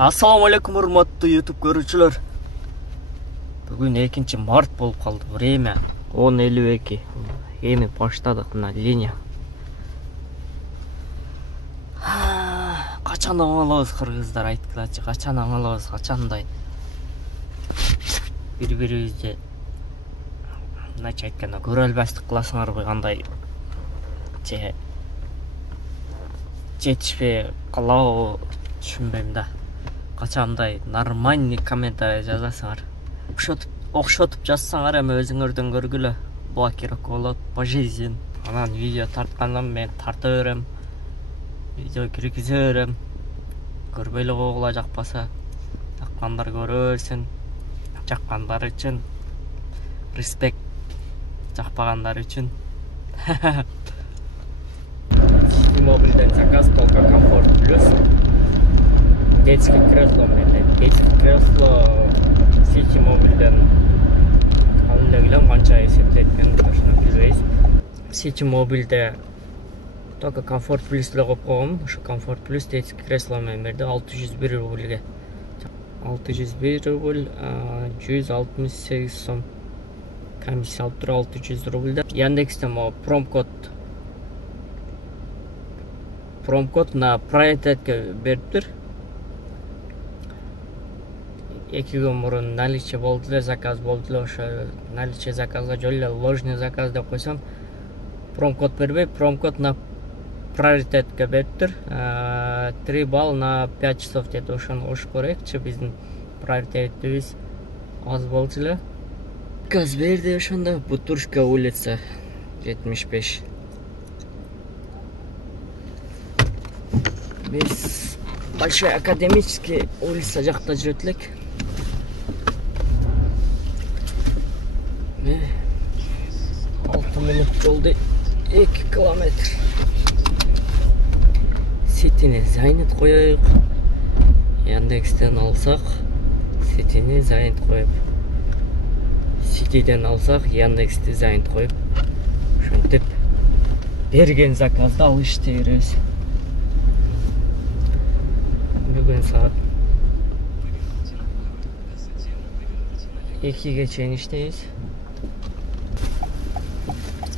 Assalamu alaikum, урматтуу YouTube көрүүчүлөр. Бүгүн 2 март болуп калды. Время 10:52. Эми баштадык мына линия. Качан оңолобуз кыргыздар, айткылачы, качан оңолобуз, качандай. Бири-бирибизди мындайча айтканда көрө албастык кыласыңарбы, кандай жетишпей калабы түшүнбөйм да. Качандай нормальный комментарий жазасыңар. Окшотуп жазсаңар эми өзүңөрдөн көргүлө. Блокировка болот, пожизненно. Анан видео тарткандан мен тарта берем. Видео киргизе берем. Көрбөй эле койгула жакпаса. Жаккандар көрө берсин. Жаккандар үчүн респект. Жакпагандар үчүн. Мобильден заказ полка комфорт плюс. Детский кресло менен. Детский кресло City мобилден алып канча эсептеткенин точно билбейбиз. City мобилде только комфорт плюс эле коюп койгом. Ошо комфорт плюс детский кресло менен берди 601 рубльге. 601 рубль 168 сом. Комиссия алып туруп 600 рубльда. Яндексте мо промкод на приоритетке бериптир. 2 күн мурун наличие болду эле, заказ болду эле, ошо наличие заказга жол эле ложный заказ деп койсом, промкод бербей, промкод на приоритетке бериптир. 3 балл на 5 часов деди. Ошону кошуп көрөйүкчү, биздин приоритетибиз аз болчу эле. Заказ берди ошондо. Бутурская улица 75. Биз Большой Академический улица жакта жүрөт элек. 6 минут жолду 2 километр. Ситини занят коёюк. Яндекстен алсак, Ситини занят коюп. Ситиден алсак, Яндексти занят коюп. Ошентип берген заказды алып иштей беребиз. Бүгүн саат 2-ге чейин иштейбиз.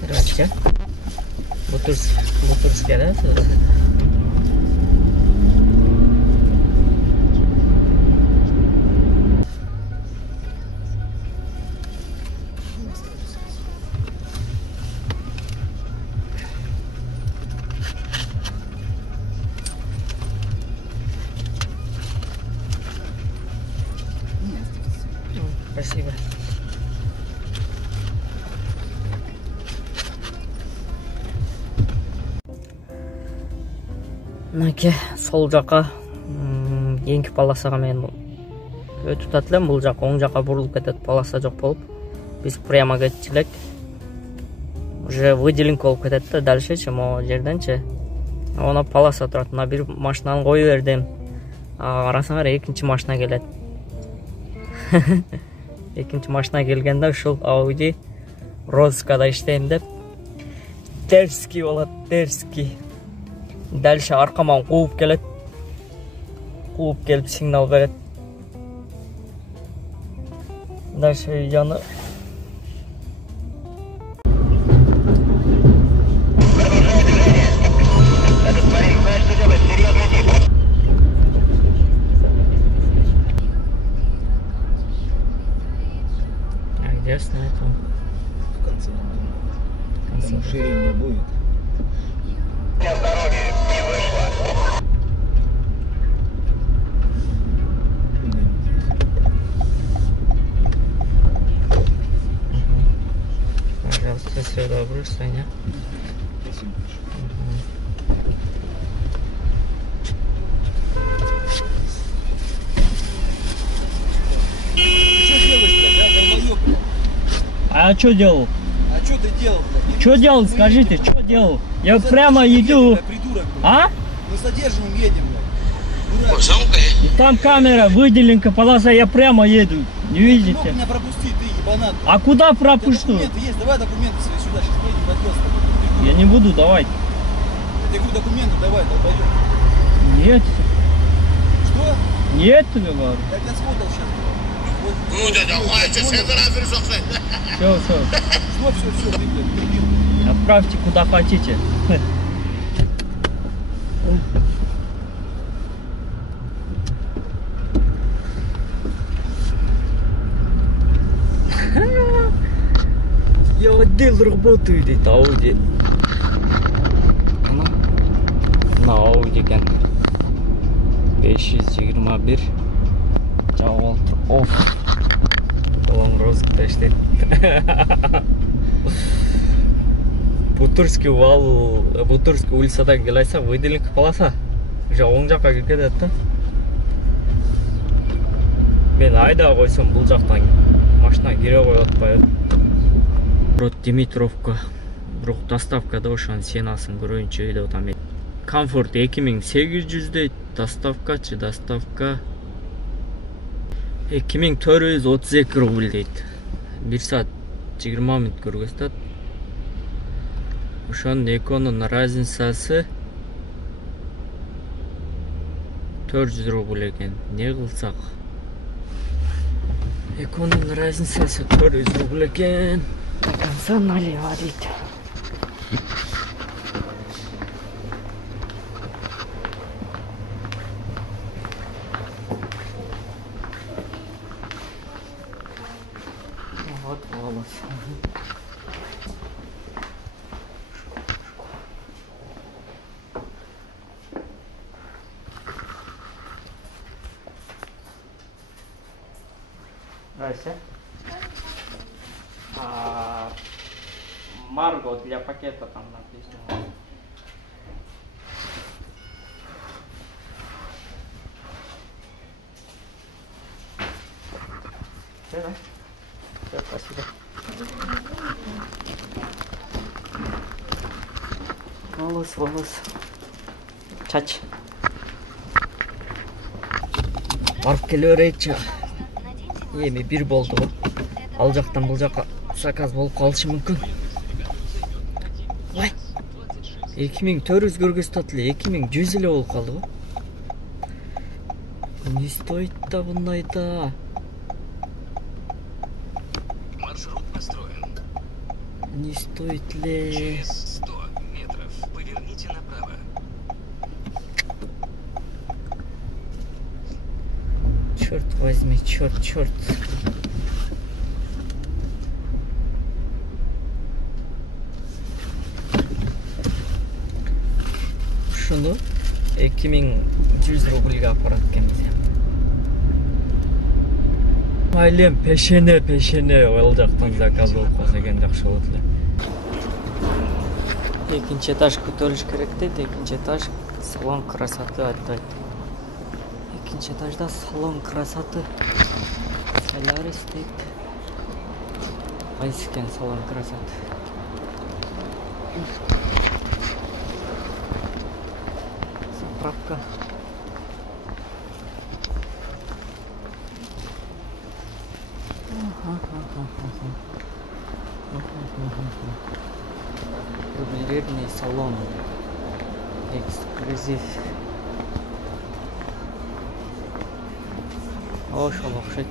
Здравствуйте. Бутурская, да? Спасибо. Мынакей сол жака кийинки полосага мен өтүп атат элем. Бул жака оң жака бурулуп кетет, полоса жок болуп. Биз прямо кетчү элек. Уже выделенка болуп кетет да, дальшечи могу жерденчи. Она полоса турат. Мына бир машинаны коюп бердим. Карасаңар, экинчи машина келет. Экинчи машина келгенде ушул Audi Розкада иштейм деп терский болот, терский. Дальше аркаман кууп келет. Кууп келип сигнал берет. Дальше видеону где снять он? В конце. Там уширение будет. Здоровье не вышло. Пожалуйста, всего доброго, Саня. Спасибо. Что делаешь, блядь, долбоёб, блядь? А что делал? А что ты делал, блядь? Что делал, скажите, что делал? Я прямо иду. Придурок, блядь. А? Мы с задержанным едем, блядь. Дурак. И там камера, выделенка, полоса, я прямо еду. Не Мог видите? меня пропустить, ты ебанат. А куда У тебя пропущу? документы есть, давай документы свои сюда, сейчас поедем в отдел с тобой. Я не буду давать. Я говорю, документы давай, долбоёб. Нет, Что? Yetti mi var? Я тебя сфотал сейчас. Вот, Ну, дядя, мальчик, sen tarafını sokmayın. все, ты, блядь, прибил. Отправьте куда хотите. Я отдел работаю, дейді Ауди. Мына Ауди екен. 521 жауып отыр. Оф. Оң розыкта иштейт. Бутырский вал, Бутырский улицадан келайса, выделенка қаласа, уже оң жаққа келіп кетеді да. Мен айда қойсам бұл жақтан машина кире қойып атпайды. Димитровка, бұрық доставкада ошаны сенасын көрөйүнчү деп атам. Комфорт 2800 дейт, доставкачы, доставка 2432 рубль дейт. 1 саат 20 минут көргөзөт. Ошонун эконун разницасы 400 рубль экен. Не кылсак? Эконун разницасы 400 рубль экен. До конца налево дейт. Вот волос. Здрасте. Марго для пакета там написано. Все, да? Все, спасибо. Волос. Чач. Барып келе берейчи. Эми бир болду. Ал жактан бул жакка заказ болуп калышы мүмкүн. Ой. 2400 көргөзөт эле, 2100 эле болуп калды го. Не стоит да бундайда. Маршрут построен. Не стоит ли? Через 100 метров поверните направо. Черт возьми, черт. Шуну 2100 рубльге апарат экенбиз. Айлем пешене ол жактан заказ болуп калса экен жакшы болот эле. Экинчи этаж көтөрүлүш керек дейт. Экинчи этаж салон красоты айтат. Экинчи этажда салон красоты. Солярис дейт. Кайсы экен салон красоты? Заправка. Юбилейный салон. Эксклюзив. Ошол окшойт.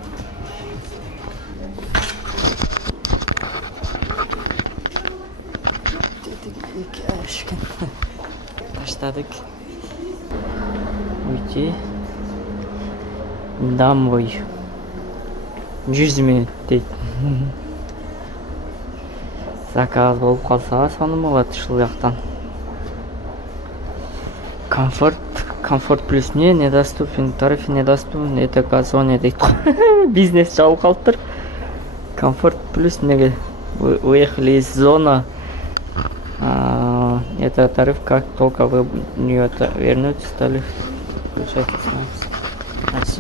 Таштадык. Уйти. Домой. 100 минут дейт. Заказ болуп калса сонун болот ушул жактан. Комфорт плюс мне недоступен, тарифы недоступен, это газоне дейт. Бизнес жабылып калыптыр. Комфорт плюс неге уехали из зона. Это тариф, как только вы нее вернете, стали включать снайпс.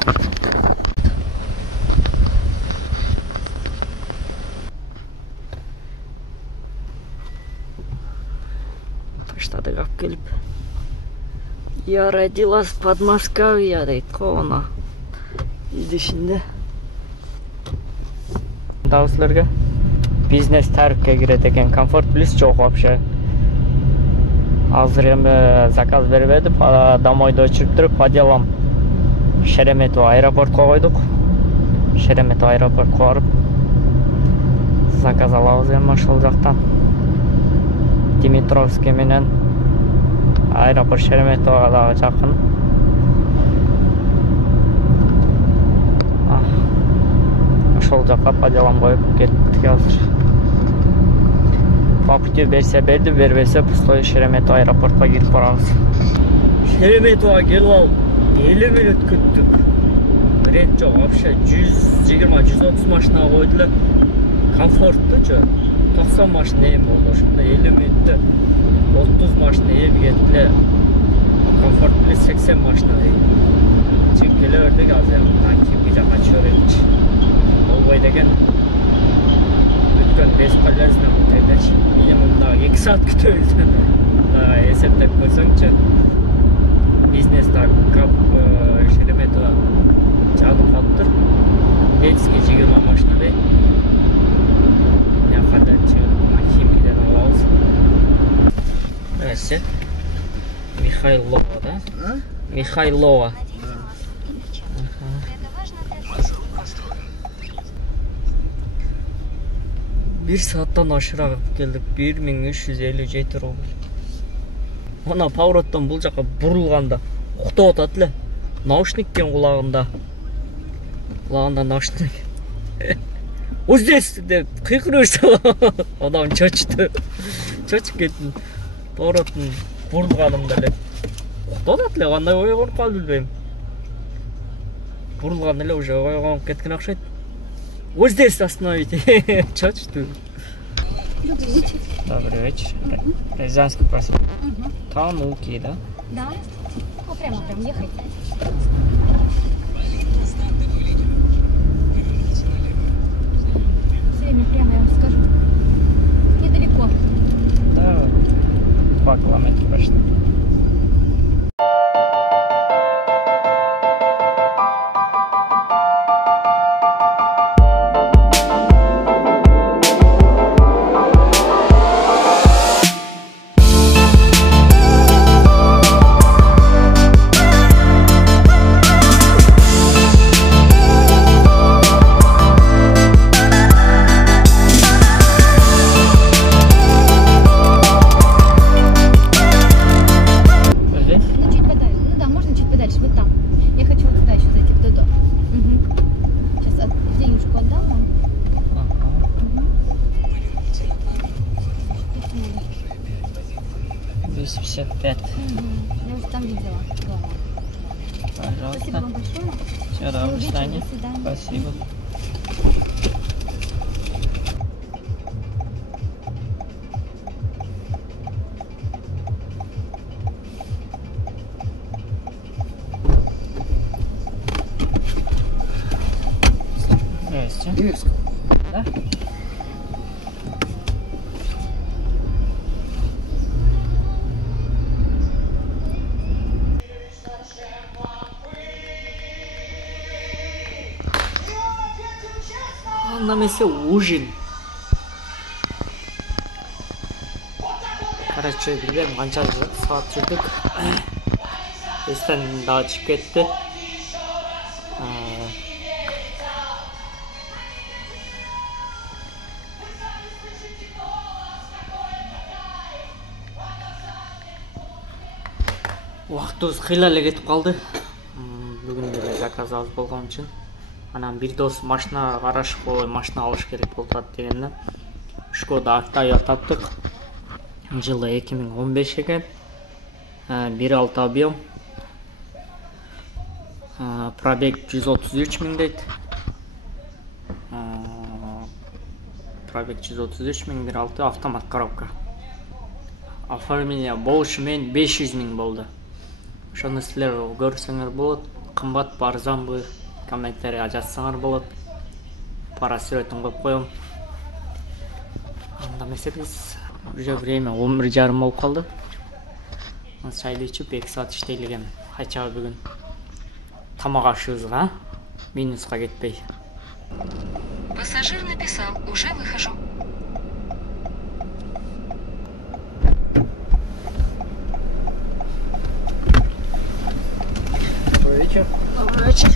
Таштадык алып келип. Я родилась в Подмосковье дейт кона. Идишинде. Таусыларга бизнес тарифке кирет экен. Комфорт плюс жок вообще. Азыр эми заказ бербедим, домойдо өчүрүп туруп по делам Шереметов аэропортқа қойдық. Шереметов аэропортқа барып заказ алабыз эми ошол жактан. Димитровский менен аэропорт Шереметовго дагы жакын. Ошол жакка паделан коюп кеттик азыр. Вакыты берсе берди, бербесе пустой Шереметов аэропортко кирип барабыз. Шереметовго келип алып 50 минут күттүк. Рент жок, вообще 120-130 машина койду эле. Комфорттучу. 90 машина эми болду. Ошондо 50 минутта 30 машина эми кетти эле. Комфорт эле 80 машина дейт. Чыгып келе бердик азыр эми кийинки жакка чыга береличи. Болбойт экен. Бүткөн без полезно мынтайдачы. Минимум 2 саат күтөбүз. Эсептеп көрсөңчү. Бизнестер Шереметова жабылып калыптыр. Детский 20 машина дейт. Якында чыгып Химкиден алабыз. Эсе Михайлова, да? Михайлова. Маршрут построен. 1 сааттан ашыраак келдик. 1357 рубль. Мына повороттон бул жака бурулганда уктап атат эле. Наушник кен кулагында. Кулагында наушник. Здесь деп кыйкырышты. Адам чочту. Чочуп кеттим. Повороттун бурулганымда эле. Уктап атат эле, кандай ойгонуп калды билбейм. Бурулган эле уже ойгонуп кеткен окшойт. Здесь остановите. Чочту. Добрый вечер. Рязанский проспект. Тануки, да? Да. Ну, прямо ехать. Все время прямо, я вам скажу. Недалеко. Да, 2 километра почти. Я уже там видела дома. Пожалуйста. Спасибо вам большое. Все, до свидания. До свидания. Спасибо. Здрасте. Невельского. Да? На месте ужин. Короче, билбейм канча саат жүрдүк. Эстен дагы чыгып кетти. Убактыбыз кыйла эле кетип калды. Бүгүн деле заказ аз болгон үчүн. Анан бир дос машина карашып койбой машина алыш керек болуп атат дегенде Шкода Octavia таптык. Жылы 2015 экен. 1.6 объем. Пробег 133 миң дейт. Пробег 133 миң, 1.6 автомат коробка. Оформление болушу менен 500 миң болду. Ошону силер көрсөңөр болот. Кымбат ба арзанбы? Комментария жазсаңар болот. Пара сүрөтүн коюп коем. Анда эмесе биз уже время 11:30 болуп калды. Чайды ичип 2 саат иштейлигем. Кача бүгүн тамак ашыбызга минуска кетпей. Пассажир написал, уже выхожу. Добрый вечер. Добрый вечер.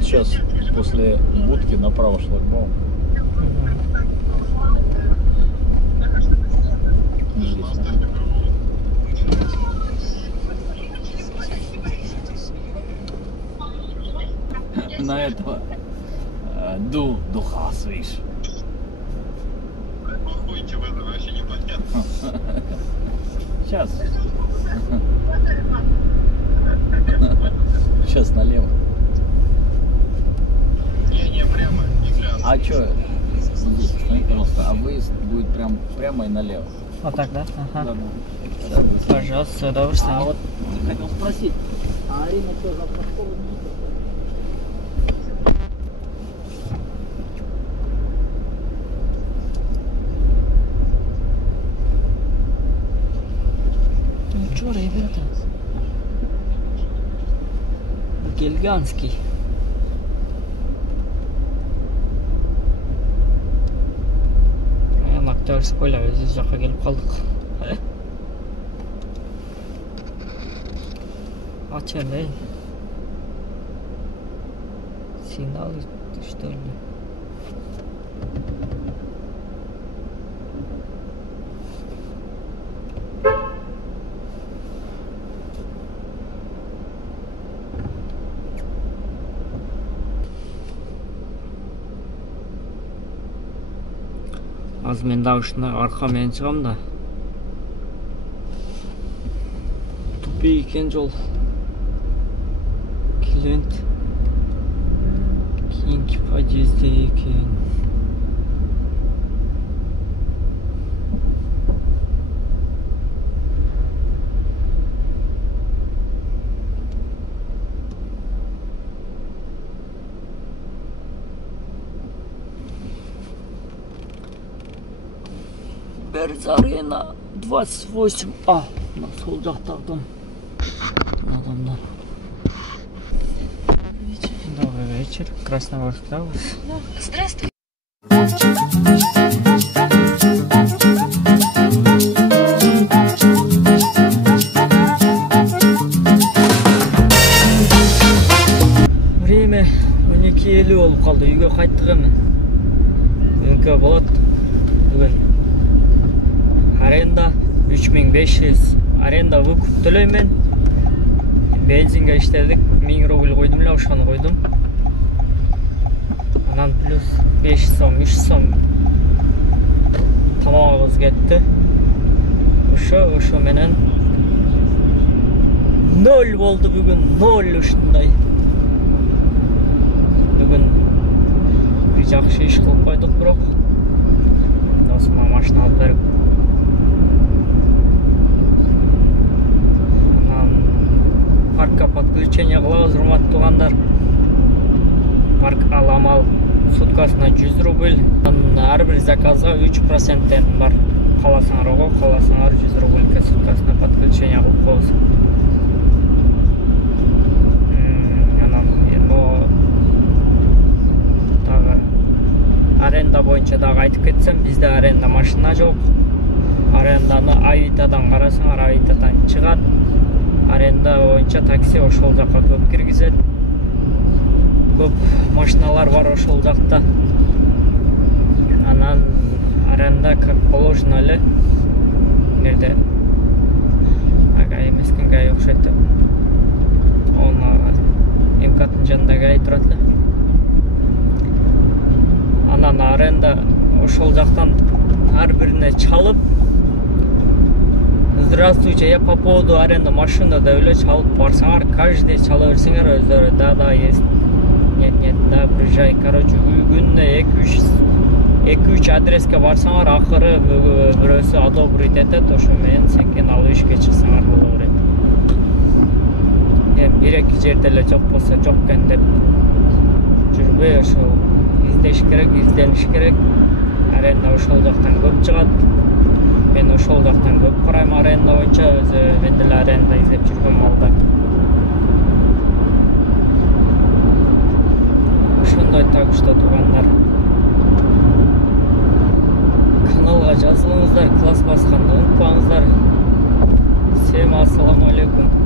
Сейчас после будки направо шлагбаум. На этого Духас, видишь. Похуйте в это, вообще непонятно. Сейчас. Сейчас налево. Не, прямо, не гляну. А что? Здесь, останови, пожалуйста. А выезд будет прямо и налево. Вот так, да? Ага. Да. Пожалуйста, удовольствие. А вот хотел спросить, а Арина что, завтра в школу не идет? Ну что, ребята? Гельганский. Октябрьский ойлап өз жаққа келіп қалдық. Очерный. Сигнал, что ли? Аз мен даушына арқамен шығам да. Тупик екен жол. Клиент. Кейінгі подъезде екен. Берзарена 28А. На сол жақтағы дом. Адамдар. Добрый вечер. Красногорск, да? Здравствуй. Время 12:50 болып қалды. Үйге қайттық емен. Мүмкін болады. Бүгін. Аренда 3500. Аренда выкуп төлеймен. Бензинге іштедік. 1000 рубль қойдым, ошаны қойдым. Анан плюс 500 сом, 300 сом тамағымыз кетті. Ошо менен 0 болды бүгін, 0 ушундай. Бүгін жақсы иш кылып койдук, бирок досума машина алып берип. Анан паркка подключение кылабыз, урматтуу туугандар. парк аламал суткасына 100 рубль. Ар бир заказга 3%тен бар. Каласаңар ого, каласаңар 100 рубльге суткасына подключение кылып коебуз. Анан дагы аренда боюнча дагы айтып кетсем, бизде аренда машина жок. Аренданы Авитадан карасаңар, Авитадан чыгат. Аренда боюнча такси ошол жака көп киргизет. Көп машиналар бар ошол жакта. Анан аренда как положено эле. Нерде ага эмескен гай окшойт деп. Оны МКТын жанында гай турат эле. Анан аренда ошол жактан ар бирине чалып, здравствуйте, я по поводу аренды машины деп эле чалып барсаңар, каждый чала берсеңер өздөрү да есть. Нет, да, приезжай. Короче, күнүнө 2-3 адреске барсаңар, акыры бирөөсү одобрить этет, ошо менен сенкен алып ишке чыксаңар боло берет. Эми бир-эки жерде эле жок болсо жок экен деп жүрбөй, ошол издеш керек, издениш керек. Аренда ошол жактан көп чыгат. Мен ошол жактан көп карайм аренда боюнча, өзү мен деле аренда издеп жүргөм малда. Ошондой так что туугандар. Каналга жазылыңыздар, класс басканды унутпаңыздар. Всем ассаламу алейкум.